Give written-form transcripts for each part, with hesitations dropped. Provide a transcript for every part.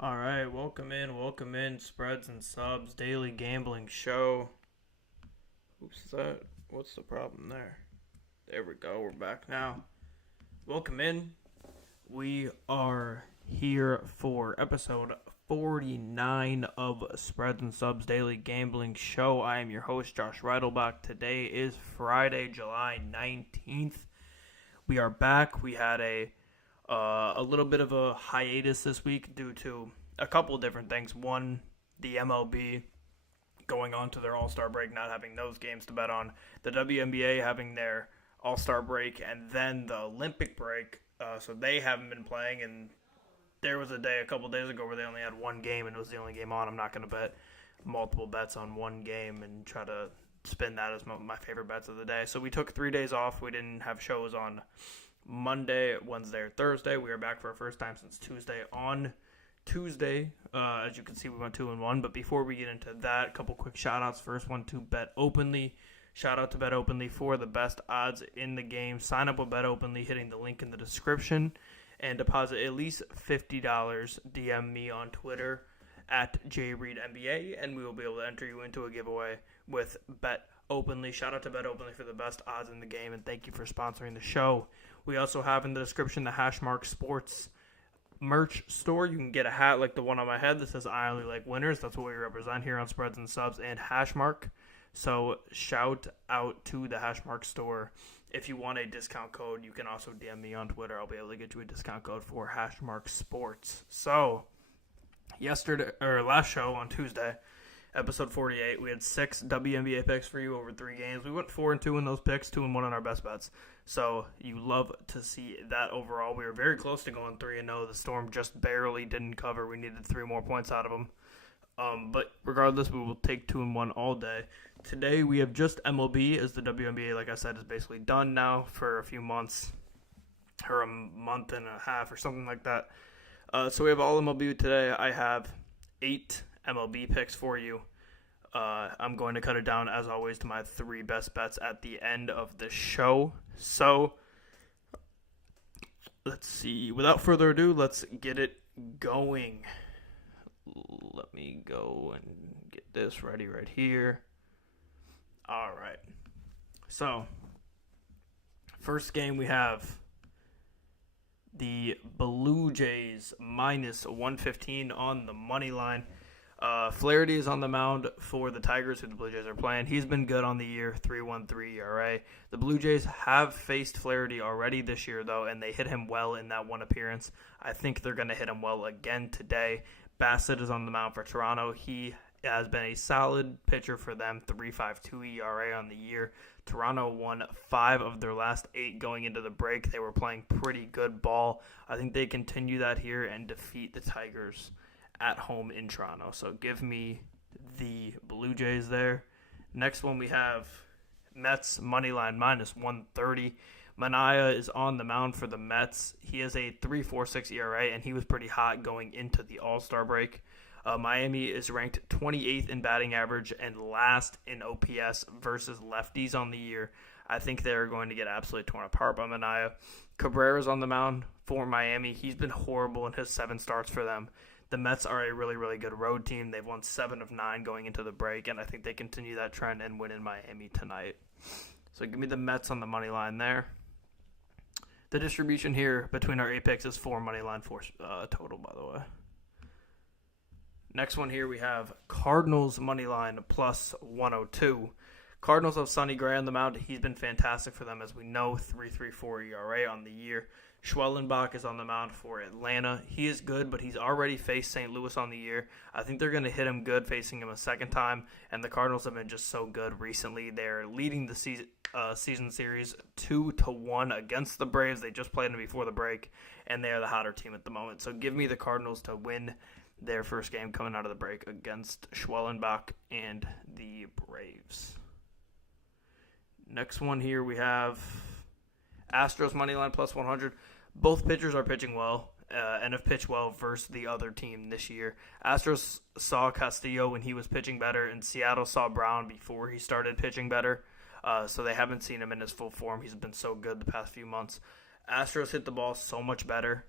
All right, welcome in, Spreads and Subs Daily Gambling Show. Oops, what's the problem there? There we go, we're back now. Welcome in. We are here for episode 49 of Spreads and Subs Daily Gambling Show. I am your host, Josh Reidelbach. Today is Friday, July 19th. We are back. We had a little bit of a hiatus this week due to a couple of different things. One, the MLB going on to their All-Star break, not having those games to bet on. The WNBA having their All-Star break, and then the Olympic break. So they haven't been playing, and there was a couple days ago where they only had one game, and it was the only game on. I'm not going to bet multiple bets on one game and try to spin that as my favorite bets of the day. So we took 3 days off. We didn't have shows on Monday, Wednesday, or Thursday. We are back for our first time since Tuesday. On Tuesday, as you can see, we went 2-1. But before we get into that, a couple quick shout-outs. First one to Bet Openly. Shout out to Bet Openly for the best odds in the game. Sign up with Bet Openly, hitting the link in the description, and deposit at least $50. DM me on Twitter at JReedNBA, and we will be able to enter you into a giveaway with Bet Openly. Shout out to Bet Openly for the best odds in the game, and thank you for sponsoring the show. We also have in the description the Hashmark Sports merch store. You can get a hat like the one on my head that says I only like winners. That's what we represent here on Spreads and Subs and Hashmark. So shout out to the Hashmark store. If you want a discount code, you can also DM me on Twitter. I'll be able to get you a discount code for Hashmark Sports. So last show on Tuesday, episode 48, we had 6 WNBA picks for you over 3 games. We went 4-2 in those picks, 2-1 on our best bets. So you love to see that overall. We were very close to going 3-0. The Storm just barely didn't cover. We needed 3 more points out of them. But regardless, we will take 2-1 all day. Today we have just MLB, as the WNBA, like I said, is basically done now for a few months, or a month and a half or something like that. So we have all MLB today. I have 8 MLB picks for you. I'm going to cut it down, as always, to my 3 best bets at the end of the show. So, let's see. Without further ado, let's get it going. Let me go and get this ready right here. All right. So, first game we have the Blue Jays minus 115 on the money line. Flaherty is on the mound for the Tigers, who the Blue Jays are playing. He's been good on the year, 3.13 ERA. The Blue Jays have faced Flaherty already this year, though, and they hit him well in that one appearance. I think they're going to hit him well again today. Bassett is on the mound for Toronto. He has been a solid pitcher for them, 3.52 ERA on the year. Toronto won 5 of their last 8 going into the break. They were playing pretty good ball. I think they continue that here and defeat the Tigers at home in Toronto. So give me the Blue Jays there. Next one we have Mets moneyline minus 130. Manaea is on the mound for the Mets. He has a 3.46 ERA, and he was pretty hot going into the All-Star break. Miami is ranked 28th in batting average and last in OPS versus lefties on the year. I think they're going to get absolutely torn apart by Manaea. Cabrera's on the mound for Miami. He's been horrible in his 7 starts for them. The Mets are a really, really good road team. They've won 7 of 9 going into the break, and I think they continue that trend and win in Miami tonight. So give me the Mets on the money line there. The distribution here between our 8 picks is 4 money line, 4 total, by the way. Next one here we have Cardinals money line plus 102. Cardinals have Sonny Gray on the mound. He's been fantastic for them, as we know, 3.34 ERA on the year. Schwellenbach is on the mound for Atlanta. He is good, but he's already faced St. Louis on the year. I think they're going to hit him good facing him a second time, and the Cardinals have been just so good recently. They're leading the season series 2-1 against the Braves. They just played them before the break, and they are the hotter team at the moment. So give me the Cardinals to win their first game coming out of the break against Schwellenbach and the Braves. Next one here we have Astros moneyline plus 100. Both pitchers are pitching well and have pitched well versus the other team this year. Astros saw Castillo when he was pitching better, and Seattle saw Brown before he started pitching better. So they haven't seen him in his full form. He's been so good the past few months. Astros hit the ball so much better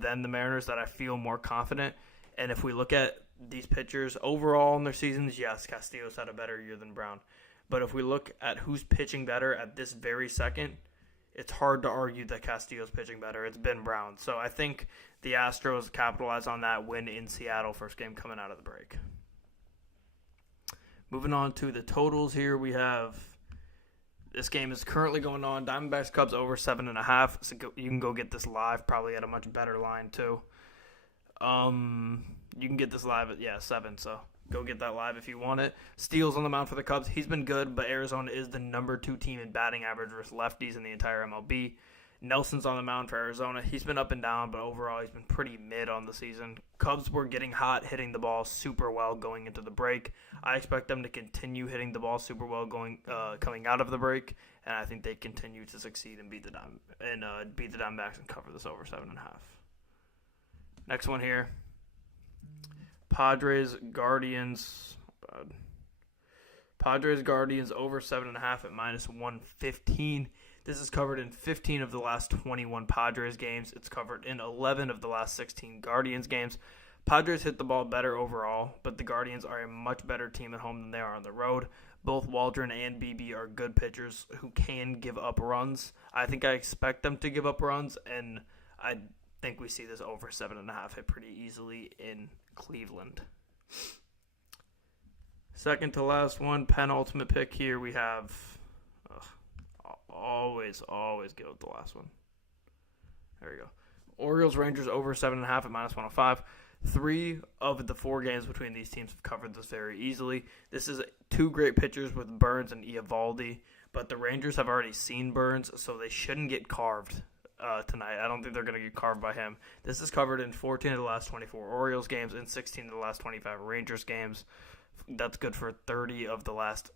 than the Mariners that I feel more confident And if we look at these pitchers overall in their seasons, yes, Castillo's had a better year than Brown. But if we look at who's pitching better at this very second, it's hard to argue that Castillo's pitching better. It's been Brown. So I think the Astros capitalize on that win in Seattle, first game coming out of the break. Moving on to the totals here, we have this game is currently going on. Diamondbacks Cubs over 7.5. So you can go get this live, probably at a much better line too. You can get this live at 7. So go get that live if you want it. Steele's on the mound for the Cubs. He's been good, but Arizona is the number 2 team in batting average versus lefties in the entire MLB. Nelson's on the mound for Arizona. He's been up and down, but overall he's been pretty mid on the season. Cubs were getting hot, hitting the ball super well going into the break. I expect them to continue hitting the ball super well coming out of the break, and I think they continue to succeed and beat the Diamondbacks and cover this over 7.5. Next one here. Padres Guardians over 7.5 at -115. This is covered in 15 of the last 21 Padres games. It's covered in 11 of the last 16 Guardians games. Padres hit the ball better overall, but the Guardians are a much better team at home than they are on the road. Both Waldron and Beebe are good pitchers who can give up runs. I think I expect them to give up runs, and I think we see this over 7.5 hit pretty easily in Cleveland. Second to last one, penultimate pick here, we have... Always go with the last one. There we go. Orioles Rangers over 7.5 at -105. 3 of the 4 games between these teams have covered this very easily. This is 2 great pitchers with Burns and Eovaldi, but the Rangers have already seen Burns, so they shouldn't get carved tonight. I don't think they're going to get carved by him. This is covered in 14 of the last 24 Orioles games and 16 of the last 25 Rangers games. That's good for 30 of the last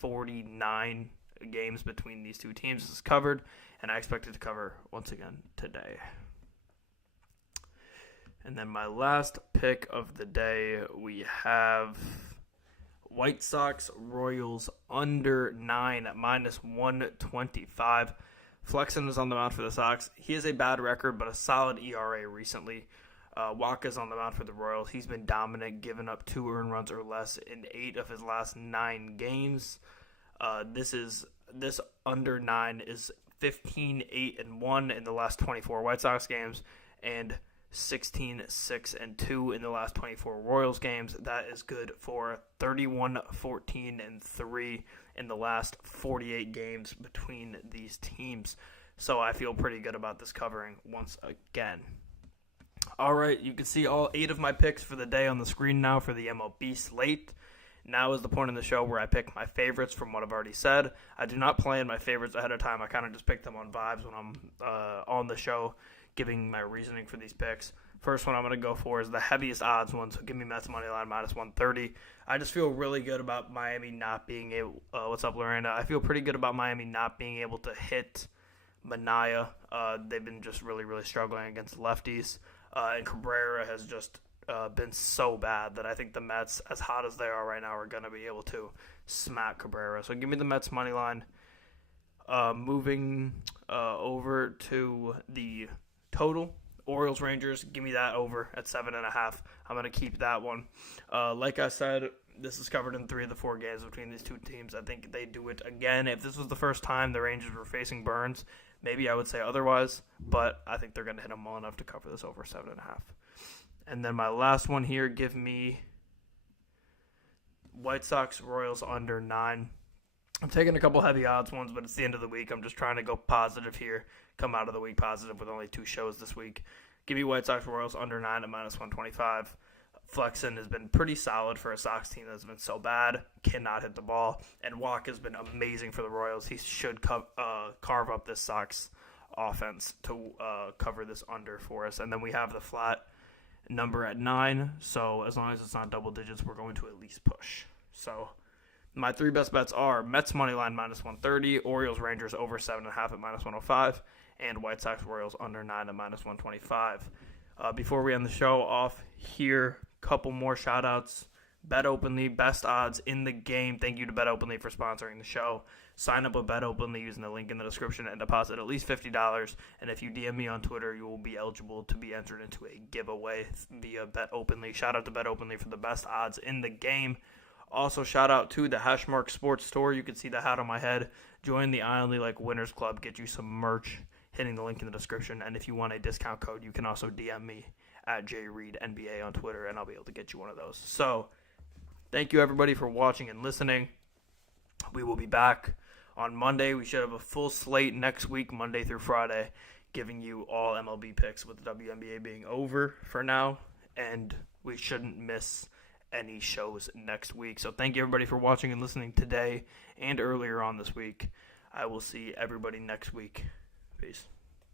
49 games between these 2 teams. This is covered, and I expect it to cover once again today. And then my last pick of the day, we have White Sox Royals under 9 at -125. Flexen is on the mound for the Sox. He has a bad record, but a solid ERA recently. Waka's on the mound for the Royals. He's been dominant, giving up 2 earned runs or less in 8 of his last 9 games. This under 9 is 15-8-1 in the last 24 White Sox games and 16-6-2 in the last 24 Royals games. That is good for 31-14-3 in the last 48 games between these teams. So I feel pretty good about this covering once again. All right, you can see all 8 of my picks for the day on the screen now for the MLB slate. Now is the point in the show where I pick my favorites from what I've already said. I do not plan my favorites ahead of time. I kind of just pick them on vibes when I'm on the show, giving my reasoning for these picks. First one I'm going to go for is the heaviest odds one, so give me Mets money line -130. I just feel really good about Miami not being able. What's up, Lorena? I feel pretty good about Miami not being able to hit Manaea. They've been just really, really struggling against lefties, and Cabrera has just been so bad that I think the Mets, as hot as they are right now, are going to be able to smack Cabrera. So give me the Mets money line. Moving over to the total, Orioles Rangers, give me that over at 7.5. I'm going to keep that one. Like I said, this is covered in 3 of the 4 games between these 2 teams. I think they do it again. If this was the first time the Rangers were facing Burns, maybe I would say otherwise, but I think they're going to hit him well enough to cover this over 7.5. And then my last one here, give me White Sox Royals under 9. I'm taking a couple heavy odds ones, but it's the end of the week. I'm just trying to go positive here, come out of the week positive with only 2 shows this week. Give me White Sox Royals under 9 at -125. Flexen has been pretty solid for a Sox team that's been so bad, cannot hit the ball. And Walk has been amazing for the Royals. He should carve up this Sox offense to cover this under for us. And then we have the flat number at 9, so as long as it's not double digits, we're going to at least push. So my 3 best bets are Mets money line -130, Orioles Rangers over 7.5 at -105, and White Sox Royals under 9 at -125. Before we end the show off here, couple more shout outs. Bet Openly, best odds in the game. Thank you to Bet Openly for sponsoring the show. Sign up with Bet Openly using the link in the description and deposit at least $50. And if you DM me on Twitter, you will be eligible to be entered into a giveaway via Bet Openly. Shout out to Bet Openly for the best odds in the game. Also, shout out to the Hashmark Sports Store. You can see the hat on my head. Join the I Only Like Winners Club. Get you some merch. Hitting the link in the description. And if you want a discount code, you can also DM me at JReedNBA on Twitter, and I'll be able to get you one of those. So, thank you everybody for watching and listening. We will be back on Monday. We should have a full slate next week, Monday through Friday, giving you all MLB picks with the WNBA being over for now. And we shouldn't miss any shows next week. So thank you everybody for watching and listening today and earlier on this week. I will see everybody next week. Peace.